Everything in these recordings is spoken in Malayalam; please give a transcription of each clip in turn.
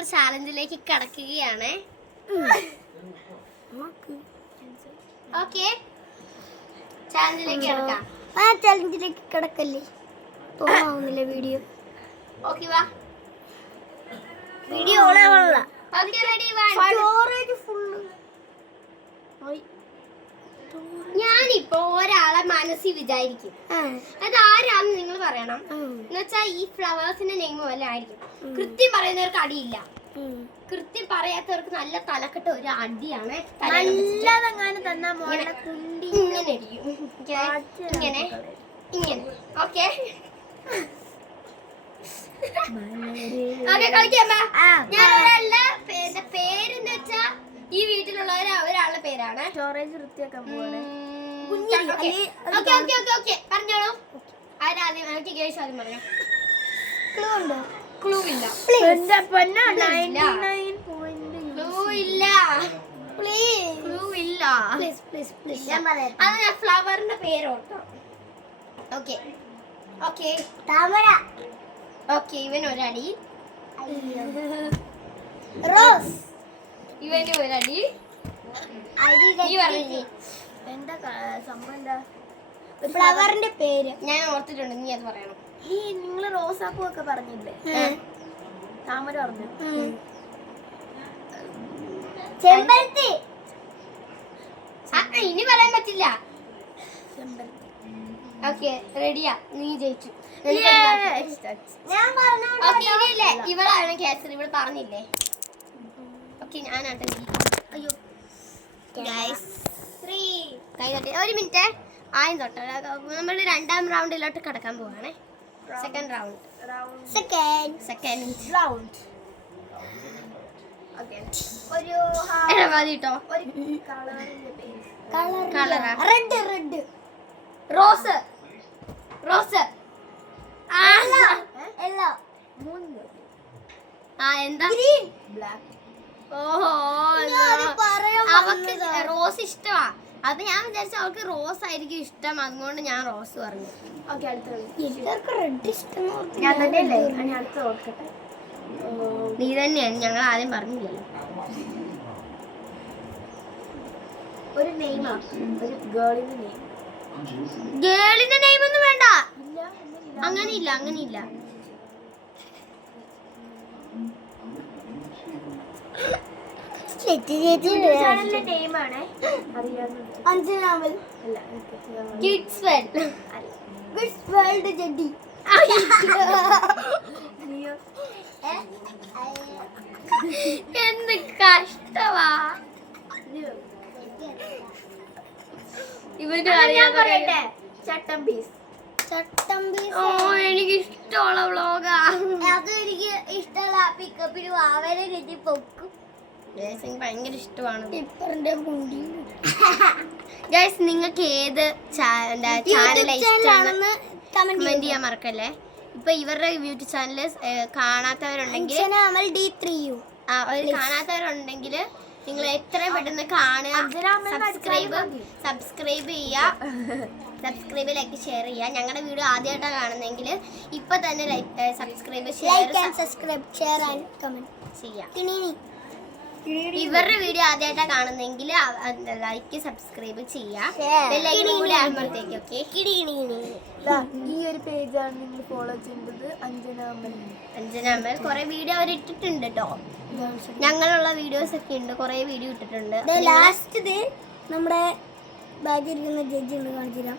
ഫ്ലവർ ചാലഞ്ചിലേക്ക് കടക്കുകയാണ്. ഓക്കെ, ചാലഞ്ചിലേക്ക് കിടക്കാം. ചാലഞ്ചിലേക്ക് കിടക്കല്ലേ തോന്നാവുന്നില്ല വീഡിയോ. ഓക്കെ വാ, വീഡിയോ ഓണാവല്ല. Okay ready. Storage full. ഞാനിപ്പോ ഒരാളെ മനസ്സിൽ വിചാരിക്കും, അത് ആരാന്ന് നിങ്ങൾ പറയണം. എന്നുവെച്ചാ ഈ ഫ്ലവേഴ്സിന്റെ നെയിം പോലെ ആയിരിക്കും. കൃത്യം പറയുന്നവർക്ക് അടിയില്ല, കൃത്യം പറയാത്തവർക്ക് നല്ല തലക്കെട്ട ഒരു അടിയാണ്. ഇങ്ങനെ അടിക്കും, ഇങ്ങനെ ഇങ്ങനെ. ഓക്കെ കളിക്കാം. ഞാൻ ഒരാളുടെ പേരെന്ന് വെച്ചാ ഈ വീട്ടിലുള്ള ഒരാളുടെ പേരാണ്. സ്റ്റോറേജ് വൃത്തിയാക്കാൻ പോവാണ്. പറഞ്ഞോളൂ. ആരാദ്യം? എനിക്ക് കേസ് ആദ്യം പറയാം. ക്ലൂ ഇല്ല. അത് ഞാൻ ഫ്ലവറിന്റെ പേര് ഓർക്കാം. ഓക്കെ ഓക്കെ, താമര. ഓക്കെ, ഇവൻ ഒരടി. റോസ്. ഇവന് ഒരടി. നീ പറഞ്ഞു എന്താ സംഭവം? എന്താ ഫ്ലവറിന്റെ പേര്? ഞാൻ ഓർത്തിട്ടുണ്ട്, നീ അത് പറയണം. ഈ നിങ്ങള് റോസാപ്പൂ ഒക്കെ പറഞ്ഞില്ലേ? താമര പറഞ്ഞു. ചെമ്പരത്തി. ഇനി പറയാൻ പറ്റില്ല. ഓക്കെ റെഡിയാ, നീ ജയിച്ചു. ഇവളാണ് കേസരി, ഇവിടെ പറഞ്ഞില്ലേ? ഓക്കെ, ഞാനാട്ടെ. അയ്യോ ഒരു മിനിറ്റ്, ആദ്യം തൊട്ട് നമ്മൾ രണ്ടാം റൗണ്ടിലോട്ട് കടക്കാൻ പോവാണേ. Second round. റോസ്. റോസ് എന്താ? ഓഹോ, അവക്ക് റോസ് ഇഷ്ടമാ. അത് ഞാൻ വിചാരിച്ചു അവൾക്ക് റോസ് ആയിരിക്കും ഇഷ്ടം, അതുകൊണ്ട് ഞാൻ റോസ് പറഞ്ഞു. നീ തന്നെയാണ്, ഞങ്ങൾ ആദ്യം പറഞ്ഞില്ലല്ലോ. ഒരു നെയിമാ, ഒരു ഗേളിന്റെ നെയിം. ഗേളിന്റെ നെയിം ഒന്നും വേണ്ട. അങ്ങനെയില്ല, അങ്ങനെയില്ല. എന്ത് കഷ്ടവാ ഇവന്. ഓ, എനിക്ക് ഇഷ്ടമുള്ള വ്ളോഗാ. അത് എനിക്ക് ഇഷ്ടമുള്ള പിക്കപ്പിന് അവരെ കെട്ടി പൊക്കും. ഭയങ്കര ഇഷ്ടമാണ്. ഗൈസ്, നിങ്ങൾക്ക് ഏത് ചാനൽ ഇഷ്ടമാണെന്ന് കമന്റ് ചെയ്യാൻ മറക്കല്ലേ. ഇപ്പൊ ഇവരുടെ യൂട്യൂബ് ചാനല് കാണാത്തവരുണ്ടെങ്കിൽ കാണാത്തവരുണ്ടെങ്കിൽ നിങ്ങൾ എത്രയും പെട്ടെന്ന് കാണുക, സബ്സ്ക്രൈബ് ചെയ്യുക, സബ്സ്ക്രൈബ് ലൈക്ക് ഷെയർ ചെയ്യുക. ഞങ്ങളുടെ വീഡിയോ ആദ്യമായിട്ടാണ് കാണുന്നെങ്കിൽ ഇപ്പൊ തന്നെ സബ്സ്ക്രൈബ് ഷെയർ ചെയ്യാം. ഇവരുടെ വീഡിയോ ആദ്യമായിട്ടാണ് കാണുന്നെങ്കിൽ ലൈക്ക് സബ്സ്ക്രൈബ് ചെയ്യാം. ഈ ഒരു പേജാണ് നിങ്ങൾ ഫോളോ ചെയ്യേണ്ടത്. അഞ്ജനാമൽ കുറെ വീഡിയോ അവർ ഇട്ടിട്ടുണ്ട് കേട്ടോ. ഞങ്ങളുള്ള വീഡിയോസ് ഒക്കെ ഉണ്ട്, കുറെ വീഡിയോ ഇട്ടിട്ടുണ്ട്. ലാസ്റ്റ് നമ്മുടെ ബാഗിൽ ഇരിക്കുന്ന ജഡ്ജി ഉണ്ട്, കാണിച്ചു തരാം.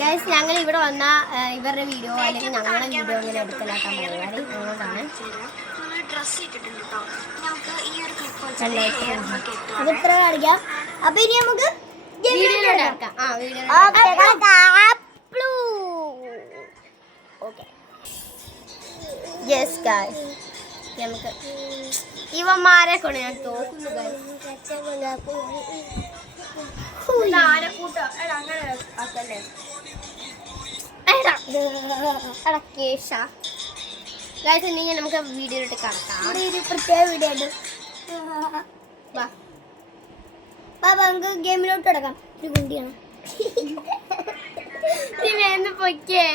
ഗൈസ്, ഞങ്ങൾ ഇവിടെ വന്ന ഇവരുടെ വീഡിയോ അല്ലെങ്കിൽ ഞങ്ങളുടെ വീഡിയോ അങ്ങനെ എടുക്കലാക്കാൻ പരിപാടി അതുകൊണ്ടാണ്. അതിത്ര കാണിക്കാം. അപ്പൊ ഇനി നമുക്ക് നമുക്ക് ഇവന്മാരെ കൊണ്ട് ഞാൻ തോക്കുന്നു. നമുക്ക് വീഡിയോയിലോട്ട് കടക്കാം. ഒരു പ്രത്യേക വീഡിയോ ഉണ്ട്. നമുക്ക് ഗെയിമിലോട്ട് കിടക്കാം. ഒരു കുണ്ടിയാണ്. പൊയ്ക്കേ.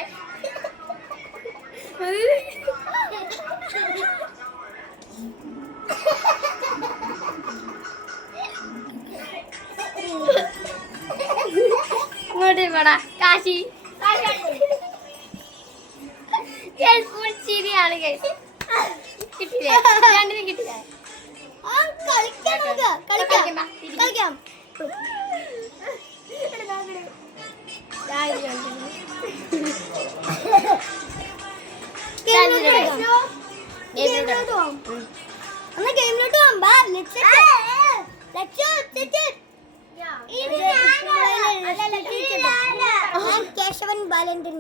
ഇങ്ങോട്ട് പോടാ കാശി. ശരിയാണ് കിട്ടില്ലേ? രണ്ടിനും കിട്ടില്ലേ? കളിക്കാം. കേശവൻ ബാലന്റെ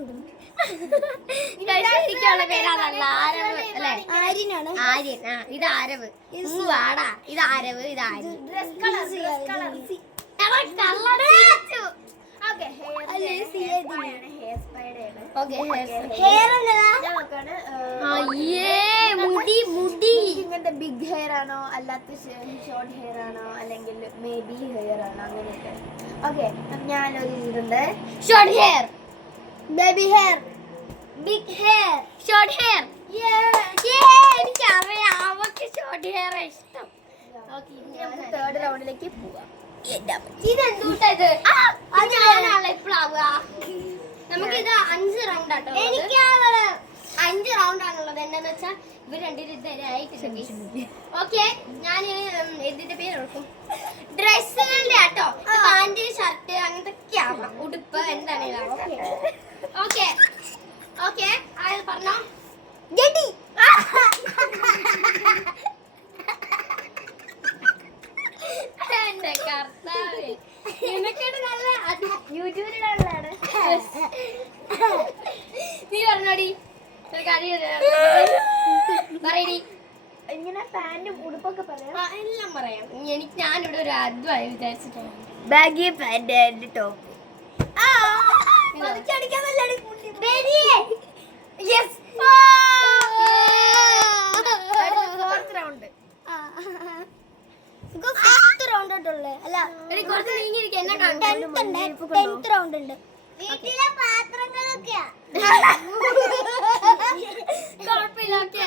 ശരിക്കുള്ള പേരാണല്ല ആരവ് അല്ലേ? ആര്യനാണ്. ആര്യൻ. ആ ഇത് ആരവ്. വാടാ ഇത് ആരവ് ഇത് ആര്യൻ. മുടി മുടി ഇങ്ങനത്തെ ബിഗ് ഹെയർ ആണോ അല്ലാത്ത ഷോർട്ട് ഹെയർ ആണോ അല്ലെങ്കിൽ ബേബി ഹെയർ ആണോ അങ്ങനെയൊക്കെ. ഓക്കെ ഞാനൊരു ഇതുണ്ട്. Short hair, baby hair, big hair, short hair. എനിക്കറിയാം അവക്ക് ഷോർട്ട് ഹെയർ ഇഷ്ടം. നമുക്ക് തേർഡ് റൗണ്ടിലേക്ക് പോവാം. ഇതെന്തൂട്ടാ ഇത്? ഞാനാണല്ലോ ഇപ്പോഴാവുക. നമുക്കിത് 5 റൗണ്ട് ആട്ടോ. 5 റൗണ്ട് ആണുള്ളത്. എന്താന്ന് വെച്ചാ ഇവർ രണ്ടുപേരും ഇതുവരെ ആയിട്ടില്ല. ഓക്കെ ഞാൻ ഇതിന്റെ പേര് ഓർക്കും. ഡ്രസ്സുകളുടെ ആട്ടോ. പാന്റ് ഷർട്ട് അങ്ങനത്തെ ആവാം, ഉടുപ്പ് എന്താണെങ്കിലും. ഓക്കെ ഓക്കെ ആയത് പറഞ്ഞോ. ജെടി. എന്റെ കർത്താവേ, നിനക്കൊരു നല്ല യൂട്യൂബിലുള്ളതാണ്. നീ പറഞ്ഞോടി പറയടി. ഇങ്ങനെ പാന്റും ഉടുപ്പൊക്കെ പറയാം. എല്ലാം പറയാം. ഞാനിവിടെ ഒരു അദ്വായി വിചാരിച്ചിട്ടാണ്. Baggy pant and top. Fourth round. കുറച്ച് നീങ്ങിയിരിക്കും. എന്നെ ടെൻത്ത് റൗണ്ട് ഉണ്ട്. വീട്ടിലെ പാത്രങ്ങളൊക്കെയാ. കുഴപ്പമില്ല. ഓക്കെ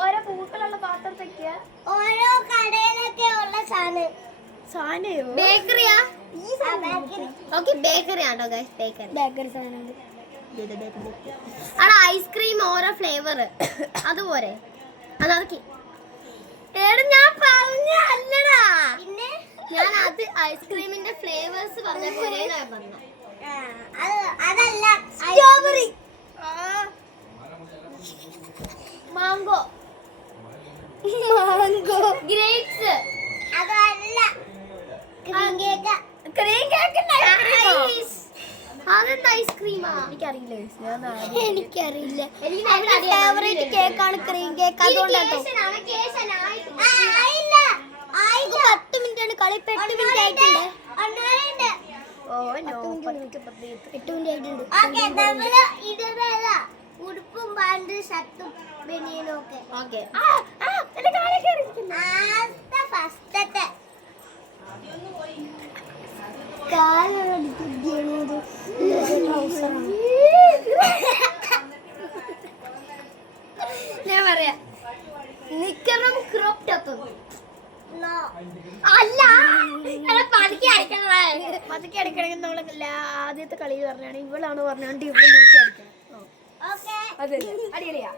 ഓരോ പൂക്കളുള്ള പാത്രത്തൊക്കെയാ. ഓരോ കടയിലൊക്കെ ഉള്ള സാധനം. സാധനയോ? ബേക്കറിയാ? ഓക്കെ ബേക്കറി ആണോ ഗൈസ്? ബേക്കറി സാധനം. അവിടെ ഐസ്ക്രീം ഓരോ ഫ്ലേവർ അതുപോലെ അതൊക്കെ. ഞാൻ പറഞ്ഞ അല്ലടാ, പിന്നെ ഞാൻ അത് ഐസ്ക്രീമിന്റെ ഫ്ലേവേഴ്സ് പറഞ്ഞ പോലെ പറഞ്ഞു. അതല്ല സ്ട്രോബെറി, മാംഗോ, മാംഗോ, ഗ്രേപ്സ്. അതല്ല ക്രീം കേക്ക്. ക്രീം കേക്ക് അതെന്താ ഐസ്ക്രീമാ? എനിക്കറിയില്ല. എനിക്കറിയില്ല. എന്റെ ഫേവറേറ്റ് കേക്കാണ് ക്രീം കേക്ക്. അതുകൊണ്ടാട്ടോ. 10 മിനിറ്റ് ആണ് കളി. 8 മിനിറ്റ് ആയിട്ടുണ്ട്. 8 മിനിറ്റ് ആയിട്ടുണ്ട്. ഉടുപ്പും പാന്റ് ഷർട്ടും ബനിയനും ഒക്കെ. ഓക്കെ ഫസ്റ്റത്തെ ഞാൻ പറയാ നിക്കറും ക്രോപ്പ് ടോപ്പും അല്ല. പതുക്കെ അടിക്കണമെങ്കിൽ നമ്മൾ ആദ്യത്തെ കളി പറഞ്ഞാണ് ഇവളാണ് പറഞ്ഞോണ്ട് ഇവിടെ മുറിച്ച് അടിക്കണം. അതെ അടിയടിയാ.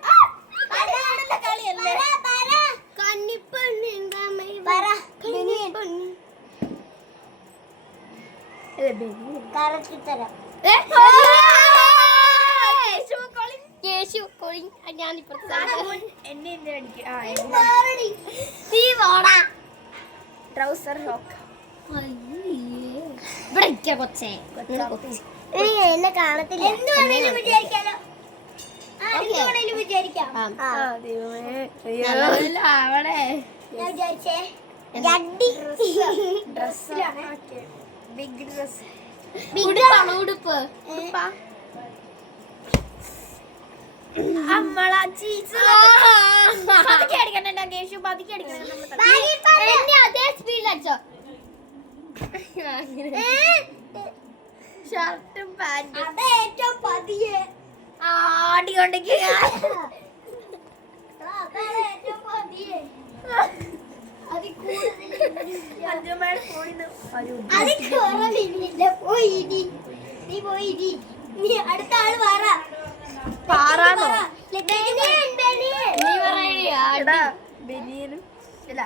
എന്നെ എന്തിനാ ട്രൗസർ ഹോക്ക്. ഇവിടെ കൊച്ചേ എന്നെ കാണത്തില്ല. എന്തുവേണേലും വിചാരിക്കാലോ. വിചാരിക്കാം. അവിടെ ഞാൻ വിചാരിച്ചേ ഗഡ്ഡി ഡ്രസ്സിലാണ്. Big dress. ഉടുപ്പാണ്. ഉടുപ്പ് പതുക്കെ അടിക്കണ്ട കേശു, പതുക്കെ അടിക്കണം. അതേ സ്പീഡിൽ അടിച്ചോ. ഷർട്ടും പാന്റും. അത് ഏറ്റവും പതിയെ. ആടി കൊണ്ടേക്ക് അതാണ് ഏറ്റവും പതിയെ. അതിൽ കൂടുതൽ അഞ്ചമ്മയുടെ ഫോണിന്ന് ഒരു അതിൽ കുറവില്ല. പോയി ഇരി. നീ പോയി ഇരി. നീ അടുത്ത ആള് പറ. പാറാന്നോ? നീ പറയാ എടാ ബനിയനും അല്ല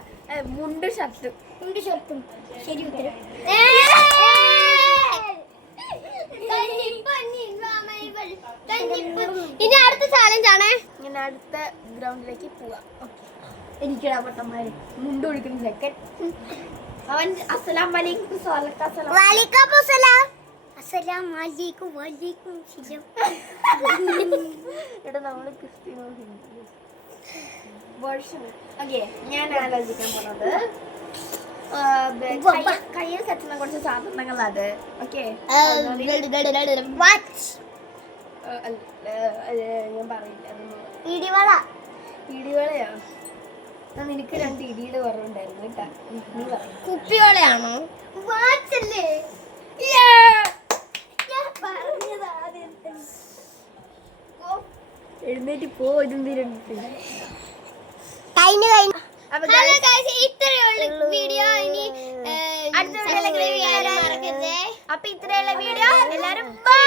മുണ്ടും ഷർട്ടും. ഉണ്ട് ഷർട്ടും. ശരി ഉത്തരം. ഇനി അടുത്ത ചാലഞ്ച് ആണേ. ഇങ്ങനെ അടുത്ത ഗ്രൗണ്ടിലേക്ക് പോവാം. എനിക്കിടാ പൊട്ടന്മാര് മുണ്ട് ഒഴിക്കുന്ന സെക്കൻഡ്. അവൻ അസ്സലാം വലൈക്കും സ്വാലൈക്കും അസ്സലാം. വാലിക്കും അസ്സലാം. അസ്സലാം വലൈക്കും. വലൈക്കും സലാം. ഇവിടെ നമ്മള് ക്രിസ്ത്യനോ ഹിന്ദു വേർഷൻ. ഓക്കെ, ഞാൻ ആലോചിക്കാൻ പോണത് കയ്യിൽ കെട്ടുന്ന കുറച്ച് സാധനങ്ങൾ. അത് ഓക്കെ ഞാൻ പറയില്ല. ഇടിവള. ഇടിവളയോ? നിനക്ക് 2 ഇടിയുടെ കുറവുണ്ടായിരുന്നു കേട്ടാ. നീ പറയും. കുപ്പിയോളയാണോ? വാച്ചല്ലേ? ഞാൻ പറഞ്ഞത് ആദ്യം. എഴുന്നേറ്റ് പോ. ഇതെന്തിരുന്നു കഴിഞ്ഞു. അപ്പൊ ഹലോ ഗൈസ്, ഇത്രയുള്ള വീഡിയോ. ഇനി അടുത്ത വീഡിയോയിലേക്ക് മറക്കരുത്. അപ്പൊ ഇത്രയുള്ള വീഡിയോ. എല്ലാരും ബൈ.